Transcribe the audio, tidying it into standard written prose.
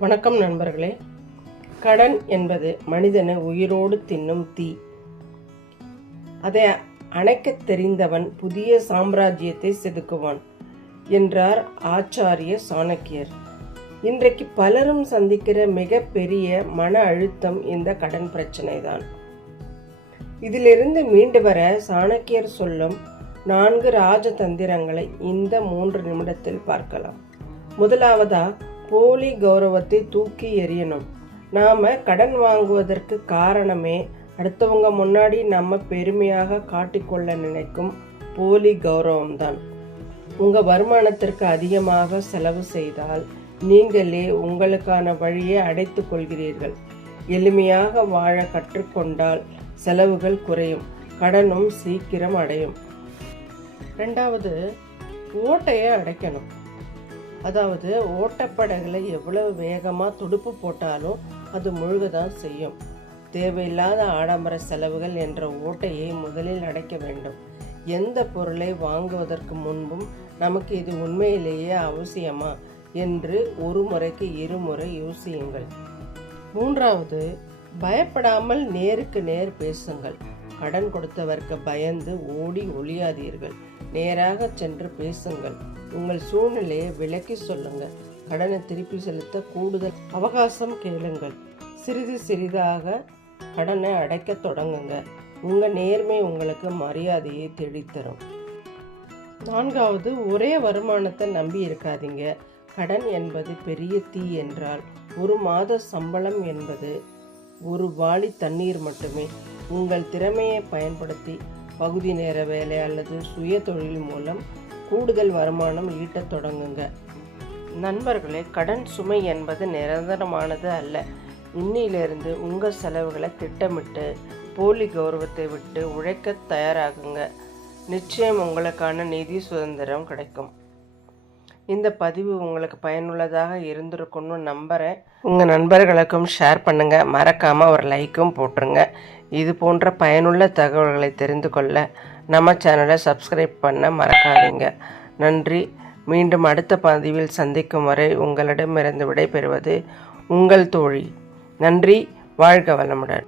வணக்கம் நண்பர்களே. கடன் என்பது மனிதனை உயிரோடு தின்னும் தீ. அதை அணைக்கத் தெரிந்தவன் புதிய சாம்ராஜ்யத்தை செதுக்குவான் என்றார் ஆச்சாரிய சாணக்கியர். இன்றைக்கு பலரும் சந்திக்கிற மிக பெரிய மன அழுத்தம் இந்த கடன் பிரச்சனை தான். இதிலிருந்து மீண்டு வர சாணக்கியர் சொல்லும் 4 ராஜதந்திரங்களை இந்த 3 நிமிடத்தில் பார்க்கலாம். முதலாவதா, போலி கௌரவத்தை தூக்கி எறியணும். நாம கடன் வாங்குவதற்கு காரணமே அடுத்தவங்க முன்னாடி நம்ம பெருமையாக காட்டிக்கொள்ள நினைக்கும் போலி கௌரவம்தான். உங்க வருமானத்திற்கு அதிகமாக செலவு செய்தால் நீங்களே உங்களுக்கான வழியை அடைத்துக் கொள்கிறீர்கள். எளிமையாக வாழ கற்றுக்கொண்டால் செலவுகள் குறையும், கடனும் சீக்கிரம் அடையும். 2வது, ஓட்டையை அடைக்கணும். அதாவது ஓட்டப்படகுல எவ்வளவு வேகமாக துடுப்பு போட்டாலும் அது முழுகதான் செய்யும். தேவையில்லாத ஆடம்பர செலவுகள் என்ற ஓட்டையை முதலில் அடைக்க வேண்டும். எந்த பொருளை வாங்குவதற்கு முன்பும் நமக்கு இது உண்மையிலேயே அவசியமா என்று ஒரு முறைக்கு 2 முறை யோசியுங்கள். 3வது, பயப்படாமல் நேருக்கு நேர் பேசுங்கள். கடன் கொடுத்தவருக்கு பயந்து ஓடி ஒளியாதீர்கள். நேராக சென்று பேசுங்கள். உங்கள் சூழ்நிலையை விளக்கி சொல்லுங்க. கடனை திருப்பி செலுத்த கூடுதல் அவகாசம் கேளுங்கள். சிறிது சிறிதாக கடனை அடைக்க தொடங்குங்க. உங்க நேர்மை உங்களுக்கு மரியாதையை தேடித்தரும். 4வது, ஒரே வருமானத்தை நம்பி இருக்காதீங்க. கடன் என்பது பெரிய தீ என்றால் 1 மாத சம்பளம் என்பது ஒரு வாளி தண்ணீர் மட்டுமே. உங்கள் திறமையை பயன்படுத்தி பகுதி நேர வேலை அல்லது சுய தொழில் மூலம் கூடுதல் வருமானம் ஈட்டத் தொடங்குங்க. நண்பர்களே, கடன் சுமை என்பது நிரந்தரமானது அல்ல. இன்னிலிருந்து உங்கள் செலவுகளை திட்டமிட்டு போலி கௌரவத்தை விட்டு உழைக்க தயாராகுங்க. நிச்சயம் உங்களுக்கான நிதி சுதந்திரம் கிடைக்கும். இந்த பதிவு உங்களுக்கு பயனுள்ளதாக இருந்திருக்கும்னு நம்புகிறேன். உங்கள் நண்பர்களுக்கும் ஷேர் பண்ணுங்கள். மறக்காமல் ஒரு லைக்கும் போட்டுருங்க. இது போன்ற பயனுள்ள தகவல்களை தெரிந்து கொள்ள நம்ம சேனலை சப்ஸ்கிரைப் பண்ண மறக்காதீங்க. நன்றி. மீண்டும் அடுத்த பதிவில் சந்திக்கும் வரை உங்களிடமிருந்து விடைபெறுவது உங்கள் தோழி. நன்றி. வாழ்க வளமுடன்.